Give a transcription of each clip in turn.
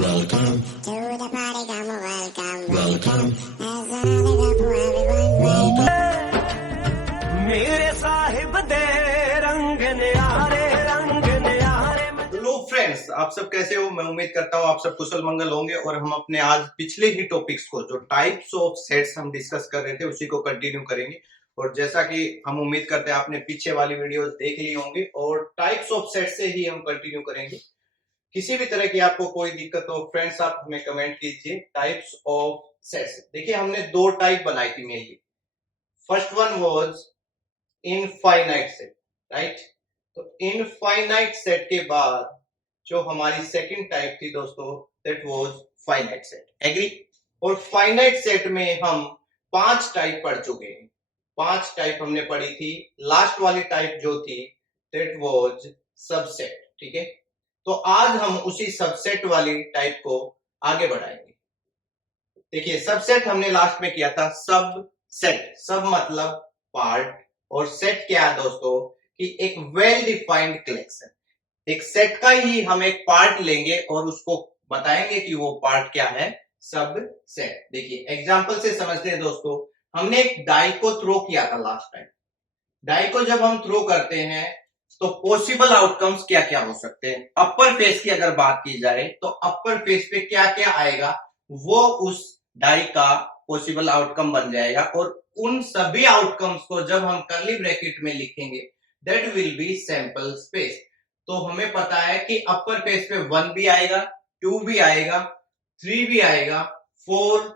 Welcome to the party, come on, welcome. There's another cup for everyone. Welcome. मेरे साहिब दे रंग न्यारे hello friends, आप सब कैसे हो? मैं उम्मीद करता हूँ आप सब कुशल मंगल होंगे। और हम अपने आज पिछले ही टॉपिक्स को, जो टाइप्स ऑफ सेट्स हम डिस्कस कर रहे थे, उसी को कंटिन्यू करेंगे। और जैसा कि हम उम्मीद करते हैं आपने पीछे वाली वीडियोस देख ली होंगी, और टाइप्स ऑफ सेट से ही हम कंटिन्यू करेंगे। किसी भी तरह की आपको कोई दिक्कत हो फ्रेंड्स, आप हमें कमेंट कीजिए। टाइप्स ऑफ सेट्स, देखिए हमने दो टाइप बनाई थी mainly. First one was infinite set, right? तो इनफाइनाइट सेट के बाद जो हमारी सेकंड टाइप थी दोस्तों, that was finite set. Agree? और फाइनाइट सेट में हम 5 टाइप पढ़ चुके हैं। 5 टाइप हमने पढ़ी थी। लास्ट वाली टाइप जो थी दैट वाज सबसेट। ठीक है, तो आज हम उसी सबसेट वाली टाइप को आगे बढ़ाएंगे। देखिए, सबसेट हमने लास्ट में किया था। सब सेट, सब मतलब पार्ट, और सेट क्या है दोस्तों कि एक वेल डिफाइंड कलेक्शन। एक सेट का ही हम एक पार्ट लेंगे और उसको बताएंगे कि वो पार्ट क्या है, सब सेट। देखिए एग्जांपल से समझते हैं दोस्तों। हमने एक डाई को थ्रो किया था लास्ट टाइम। डाई को जब हम थ्रो करते हैं तो पॉसिबल आउटकम्स क्या क्या हो सकते हैं। अपर फेस की अगर बात की जाए तो अपर फेस पे क्या क्या आएगा, वो उस डाई का पॉसिबल आउटकम बन जाएगा। और उन सभी आउटकम्स को जब हम कर्ली ब्रैकेट में लिखेंगे, that will B sample space. तो हमें पता है कि अपर फेस पे 1 भी आएगा, 2 भी आएगा, 3 भी आएगा, 4,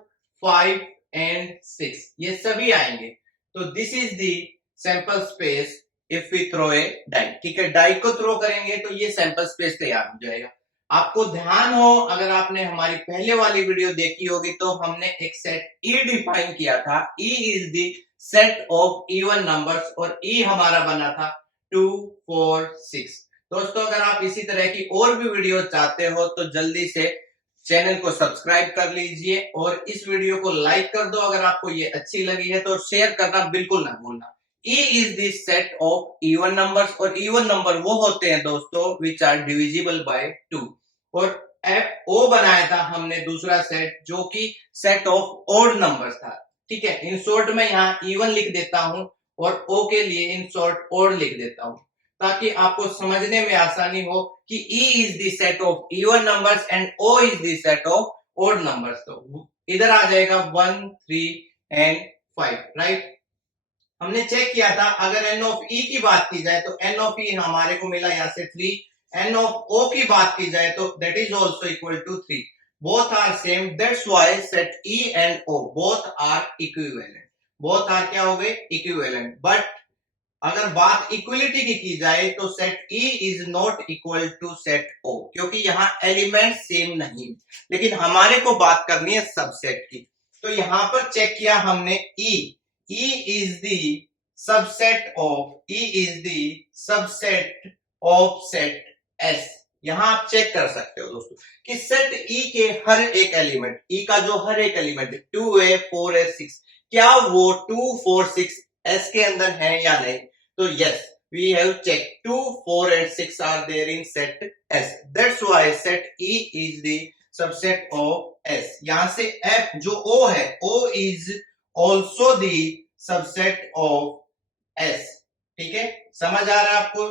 5 एंड 6, ये सभी आएंगे। तो this is the sample space if we throw a die. ठीक है, डाई को थ्रो करेंगे तो ये सैंपल स्पेस तैयार हो जाएगा। आपको ध्यान हो, अगर आपने हमारी पहले वाली वीडियो देखी होगी तो हमने एक सेट ई डिफाइन किया था। E is the set of even numbers, और ई हमारा बना था 2, 4, 6। दोस्तों, अगर आप इसी तरह की और भी वीडियो चाहते हो तो जल्दी से चैनल को सब्सक्राइब कर लीजिए और इस वीडियो को लाइक कर दो। अगर आपको ये अच्छी लगी है तो शेयर करना बिल्कुल ना भूलना। E is the set of even numbers, और even number वो होते हैं दोस्तों which are divisible by 2। और O बनाया था हमने दूसरा सेट, जो कि सेट ऑफ odd numbers था। ठीक है, इन शॉर्ट में यहाँ even लिख देता हूं और O के लिए इन शॉर्ट odd लिख देता हूं, ताकि आपको समझने में आसानी हो कि E is the set of even numbers and O is the set of odd numbers। तो इधर आ जाएगा 1, 3 and 5, राइट? हमने चेक किया था, अगर एन ऑफ ई की बात की जाए तो एन ऑफ ई हमारे को मिला यहाँ से 3। एन ऑफ ओ की बात की जाए तो that is also equal to 3। Both are same, that's why set E and O both are equivalent. Both are क्या हो गए? इक्विवेलेंट। बट अगर बात इक्वलिटी की जाए तो set E is not equal to set O, क्योंकि यहाँ एलिमेंट सेम नहीं। लेकिन हमारे को बात करनी है सबसेट की। तो यहां पर चेक किया हमने ई। E is the subset of set S। यहां आप चेक कर सकते हो दोस्तों कि सेट E के हर एक एलिमेंट, E का जो हर एक एलिमेंट 2A, 4A, 6, क्या वो 2, 4, 6 S के अंदर है या नहीं? तो yes, we have checked 2, 4 and 6 are there in set S। That's why set E is the subset of S। यहां से F जो O है, O is also the subset of S। ठीक है, समझ आ रहा है आपको?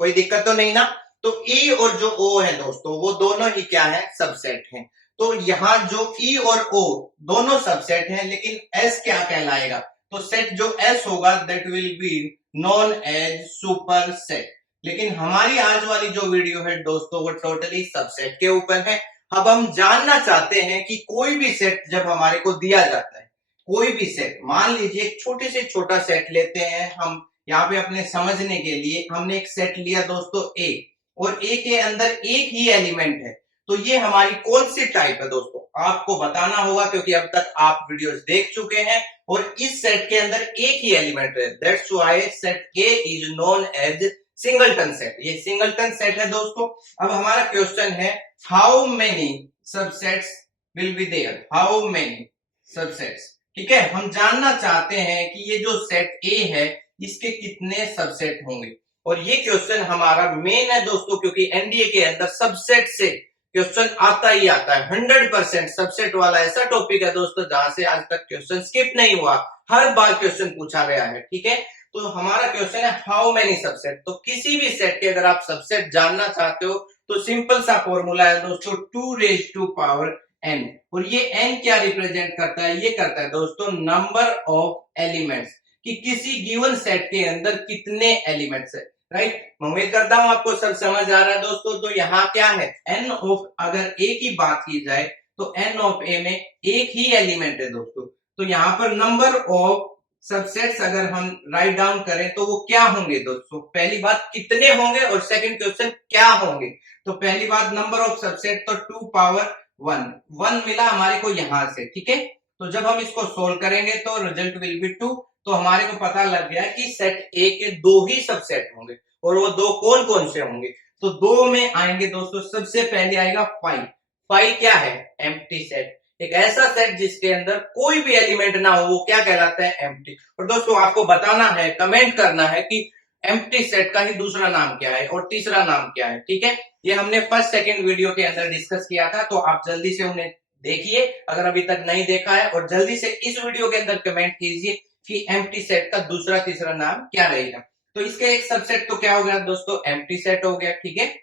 कोई दिक्कत तो नहीं ना? तो E और जो O है दोस्तों, वो दोनों ही क्या है? सबसेट हैं। तो यहां जो E और O दोनों सबसेट हैं, लेकिन S क्या कहलाएगा? तो सेट जो S होगा that will be known as super set. लेकिन हमारी आज वाली जो वीडियो है दोस्तों, वो टोटली सबसेट के ऊपर है। अब हम जानना चाहते हैं कि कोई भी सेट जब हमारे को दिया जाता है, कोई भी सेट, मान लीजिए एक छोटे से छोटा सेट लेते हैं हम यहाँ पे अपने समझने के लिए। हमने एक सेट लिया दोस्तों A, और A के अंदर एक ही एलिमेंट है। तो ये हमारी कौन सी टाइप है दोस्तों, आपको बताना होगा, क्योंकि अब तक आप वीडियोस देख चुके हैं और इस सेट के अंदर एक ही एलिमेंट है। That's why set A is known as singleton set. ये सिंगलटन सेट है दोस्तों। अब हमारा क्वेश्चन है, how many subsets will be there? How many subsets? ठीक है, हम जानना चाहते हैं कि ये जो सेट ए है इसके कितने सबसेट होंगे। और ये क्वेश्चन हमारा मेन है दोस्तों, क्योंकि एनडीए के अंदर सबसेट से क्वेश्चन आता ही आता है। 100% सबसेट वाला ऐसा टॉपिक है दोस्तों जहां से आज तक क्वेश्चन स्किप नहीं हुआ, हर बार क्वेश्चन पूछा गया है। ठीक है, तो हमारा क्वेश्चन है हाउ मेनी सबसेट। तो किसी भी सेट के अगर आप सबसेट जानना चाहते हो तो सिंपल सा फॉर्मूला है दोस्तों 2⁻n। और ये n क्या रिप्रेजेंट करता है? ये करता है दोस्तों नंबर ऑफ एलिमेंट्स, कि किसी गिवन सेट के अंदर कितने एलिमेंट्स है। राइट, मैं उम्मीद करता हूं आपको सब समझ आ रहा है दोस्तों। तो यहाँ क्या है, n ऑफ, अगर a की बात की जाए तो n ऑफ a में एक ही एलिमेंट है दोस्तों। तो यहाँ पर नंबर ऑफ सबसेट्स अगर हम राइट डाउन करें तो वो क्या होंगे दोस्तों? पहली बात कितने होंगे, और सेकंड क्वेश्चन क्या होंगे। तो पहली बात नंबर ऑफ सबसेट, तो 2 पावर 1 मिला हमारे को यहां से। ठीक है, तो जब हम इसको सोल्व करेंगे तो रिजल्ट विल बी 2। तो हमारे को पता लग गया कि सेट ए के 2 ही सबसेट होंगे, और वो 2 कौन कौन से होंगे। तो 2 में आएंगे दोस्तों, सबसे पहले आएगा 5 क्या है? Empty set. एक ऐसा सेट जिसके अंदर कोई भी एलिमेंट ना हो, वो क्या कहलाता है? एम्प्टी। और दोस्तों आपको बताना है, कमेंट करना है कि एम्प्टी सेट का ही दूसरा नाम क्या है और तीसरा नाम क्या है। ठीक है, ये हमने फर्स्ट सेकंड वीडियो के अंदर डिस्कस किया था, तो आप जल्दी से उन्हें देखिए अगर अभी तक नहीं देखा है, और जल्दी से इस वीडियो के अंदर कमेंट कीजिए कि एम्प्टी सेट का दूसरा तीसरा नाम क्या रहेगा। तो इसका एक सबसेट तो क्या हो गया दोस्तों? एम्प्टी सेट हो गया। ठीक है,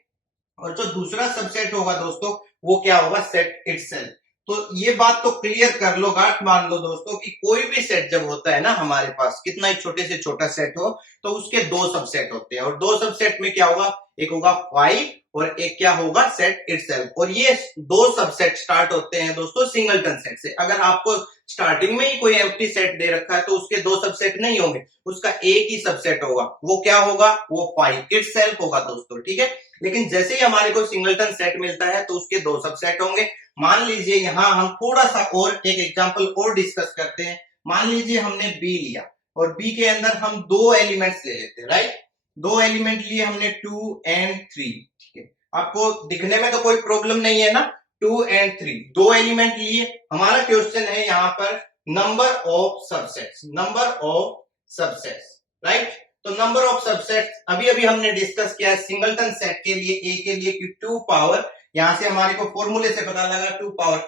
और जो दूसरा सबसेट होगा दोस्तों वो क्या होगा? Set itself. तो ये बात तो क्लियर कर लो, गांठ मान लो दोस्तों कि कोई भी सेट जब होता है ना हमारे पास, कितना ही छोटे से छोटा सेट हो, तो उसके 2 सबसेट होते हैं। और 2 सबसेट में क्या होगा? एक होगा 5 और एक क्या होगा? Set itself. और ये 2 सबसेट स्टार्ट होते हैं दोस्तों सिंगलटन सेट से। अगर आपको स्टार्टिंग में ही कोई एम्प्टी सेट दे रखा है तो उसके 2 सबसेट नहीं होंगे, उसका एक ही सबसेट होगा। वो क्या होगा? वो 5 इटसेल्फ होगा दोस्तों। ठीक है, लेकिन जैसे ही हमारे को सिंगलटन सेट मिलता है तो उसके 2 सबसेट होंगे। मान लीजिए यहां हम थोड़ा सा और एक एग्जांपल और डिस्कस करते हैं। मान लीजिए हमने बी लिया और बी के अंदर हम 2 एलिमेंट्स ले लेते हैं। राइट, 2 एलिमेंट लिए हमने 2 और 3। ठीक है, आपको दिखने में तो कोई प्रॉब्लम नहीं है ना, 2 और 3 2 एलिमेंट लिए। हमारा क्वेश्चन है यहाँ पर number of subsets, number of subsets. Right, तो नंबर ऑफ सबसेट्स अभी अभी हमने डिस्कस किया है सिंगलटन सेट के लिए, ए के लिए कि 2 पावर, यहां से हमारे को फॉर्मूले से पता लगा 2 पावर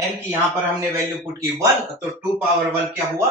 n की यहाँ पर हमने वैल्यू पुट की 1, तो 2 पावर 1 क्या हुआ?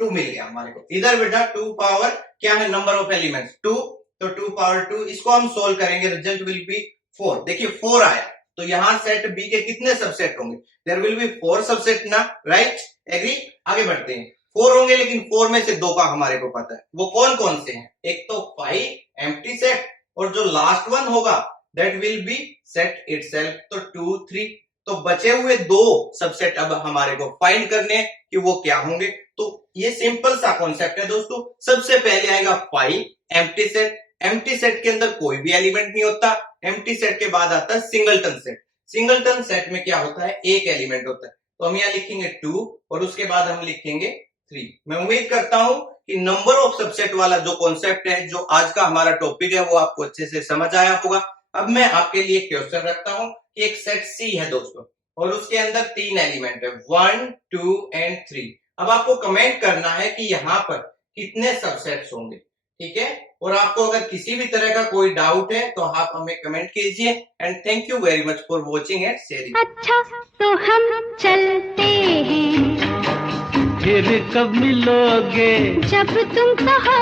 2 मिल गया हमारे को। इधर बेटा 2 पावर क्या है? नंबर ऑफ एलिमेंट्स 2, तो 2 पावर 2, इसको हम सोल्व करेंगे, रिजल्ट विल बी 4। देखिए 4 आया, तो यहाँ सेट बी के कितने सबसेट होंगे? देयर विल बी 4 सबसेट ना। Right, agree? आगे बढ़ते हैं। 4 होंगे, लेकिन 4 में से 2 का हमारे को पता है, वो कौन कौन से हैं? एक तो 5 एम्प्टी सेट, और जो लास्ट वन होगा that will B set itself, तो 2 3। तो बचे हुए 2 सबसेट अब हमारे को फाइंड करने हैं कि वो क्या होंगे। तो ये सिंपल सा कॉन्सेप्ट है दोस्तों। सबसे पहले आएगा 5 एम्प्टी सेट। एम्प्टी सेट के अंदर कोई भी एलिमेंट नहीं होता। एम्प्टी सेट के बाद आता है सिंगलटन सेट। सिंगलटन सेट में क्या होता है? एक एलिमेंट होता है। तो हम यहाँ लिखेंगे 2 और उसके बाद हम लिखेंगे 3। मैं उम्मीद करता हूं कि नंबर ऑफ सबसेट वाला जो कॉन्सेप्ट है, जो आज का हमारा टॉपिक है, वो आपको अच्छे से समझ आया होगा। अब मैं आपके लिए क्वेश्चन रखता हूं कि एक सेट सी है दोस्तों, और उसके अंदर 3 एलिमेंट है 1 2 और 3। अब आपको कमेंट करना है कि यहाँ पर कितने सबसेट्स होंगे। ठीक है, और आपको अगर किसी भी तरह का कोई डाउट है तो आप हमें कमेंट कीजिए। And thank you very much for watching and sharing. अच्छा तो हम चलते हैं, फिर कब मिलोगे? जब तुम कहो।